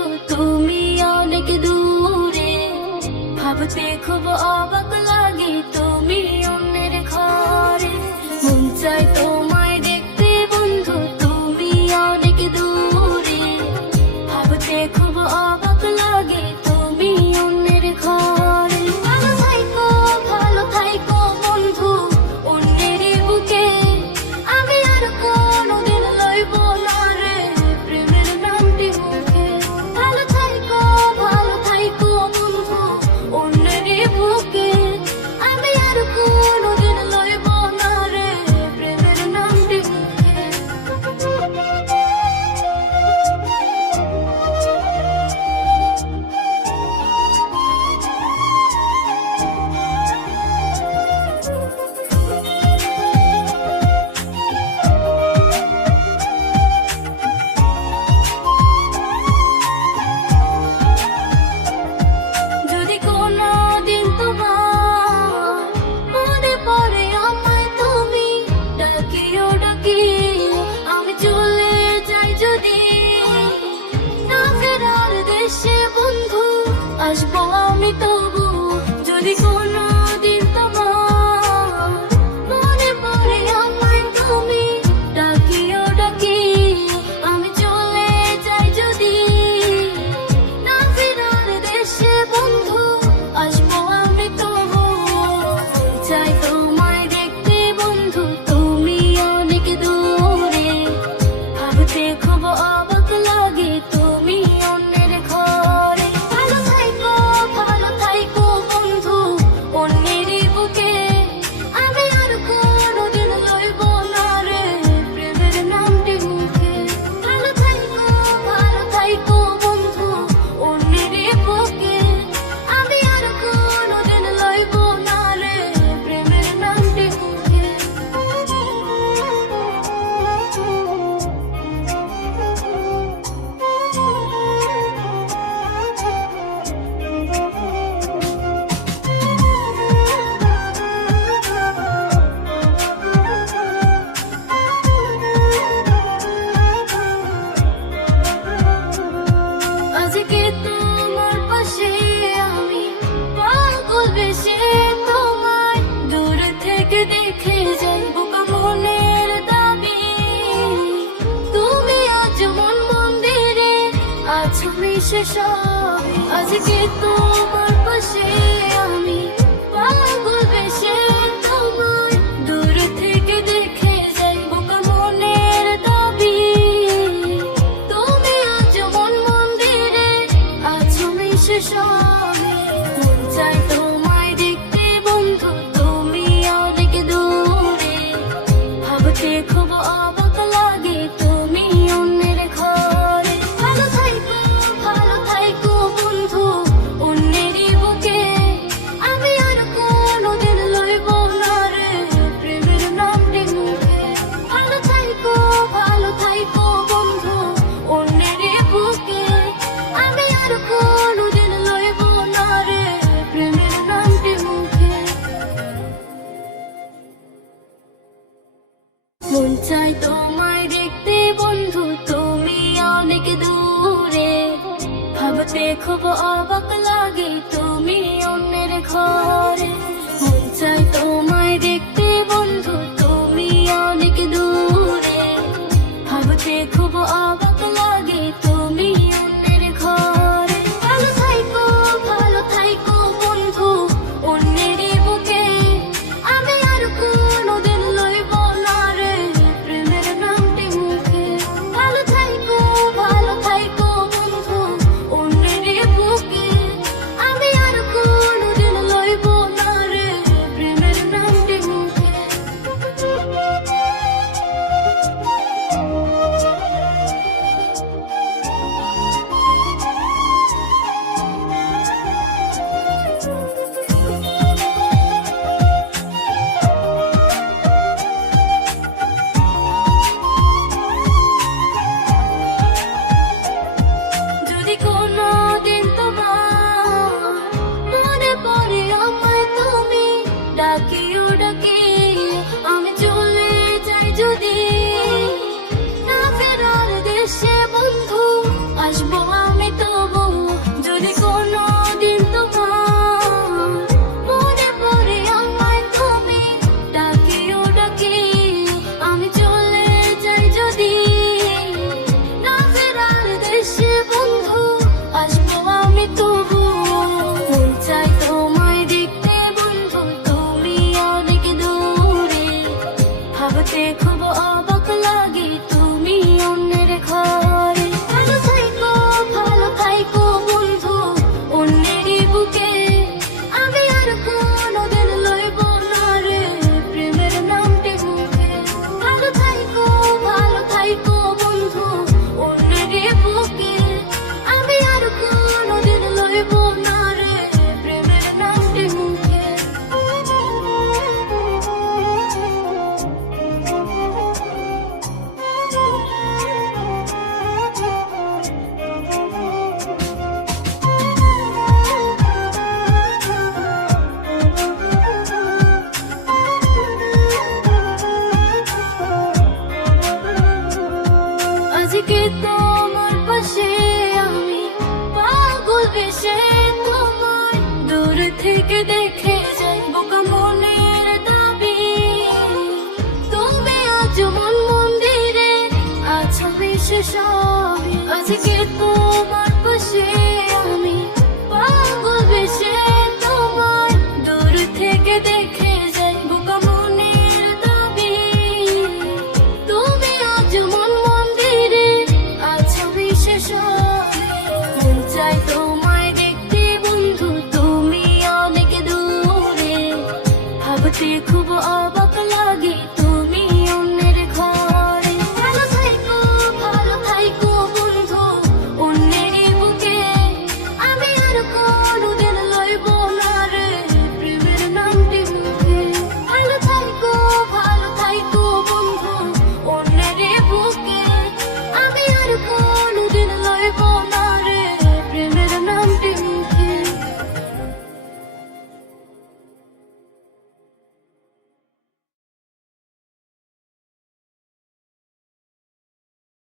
বন্ধু তুমি অনেক দূরে, ভাবতে খুব অবাক লাগে তুমি অন্যের ঘরে। মন চায় তোমায় দেখতে বন্ধু তুমি অনেক দূরে, ভাবতে খুব অবাক লাগে তুমি অন্যের ঘরে। ভালো থাইকো বন্ধু অন্যের বুকে, আমি আর কোনোদিন লইব না রে প্রেমের নামটি মুখে। ভালো থাইকো বন্ধু অন্যের বুকে, আমি আর কোনোদিন লইব না রে প্রেমের নামটি মুখে। যদি কোনোদিন তোমার মনে পড়ে আমায় তুমি ডাকিও, আমি চলে যাই যদি না ফেরার দেশে বন্ধু, আসবো আমি তবু। যদি কোনোদিন তোমার মনে পড়ে আমায় তুমি ডাকিও, আমি চলে যাই যদি না ফেরার দেশে বন্ধু, আসবো আমি তবু। চাই তোমায় দেখতে বন্ধু তুমি অনেক দূরে, ভাবতে খুব অবাক লাগে তুমি অন্যের ঘরে। ভালো থাইকো বন্ধু অন্যের বুকে, আমি আর কোনোদিন লইব না রে প্রেমের নামটি মুখে। ভালো থাইকো বন্ধু অন্যের বুকে, আমি আর কোনোদিন লইব না রে প্রেমের নামটি মুখে। আজকে তোমার পাশে আমি পাগল বেশে, তোমায় দূর থেকে দেখে যাই বোকা মনের দাবি। তুমি আজ মন মন্দিরে আছো মিশে সবে, আজকে তোমার পাশে আমি পাগল বেশে, তোমায় দূর থেকে দেখে যাই বোকা মনের দাবি। তুমি আজ মন মন্দিরে আছো মিশে সবে, মন চায় তোমায় দেখতে বন্ধু তুমি অনেক দূরে, ভাবতে খুব অবাক লাগে তুমি অন্যের ঘরে। ভালো থাইকো বন্ধু অন্যের বুকে, আমি আর কোনোদিন লইব না রে প্রেমের নামটি মুখে। ভালো থাইকো বন্ধু অন্যের বুকে, আমি আর কোনোদিন লইব না রে প্রেমের নামটি মুখে। মন চাই তোমায় দেখতে বন্ধু তুমি অনেক দূরে, ভাবতে খুব অবাক লাগে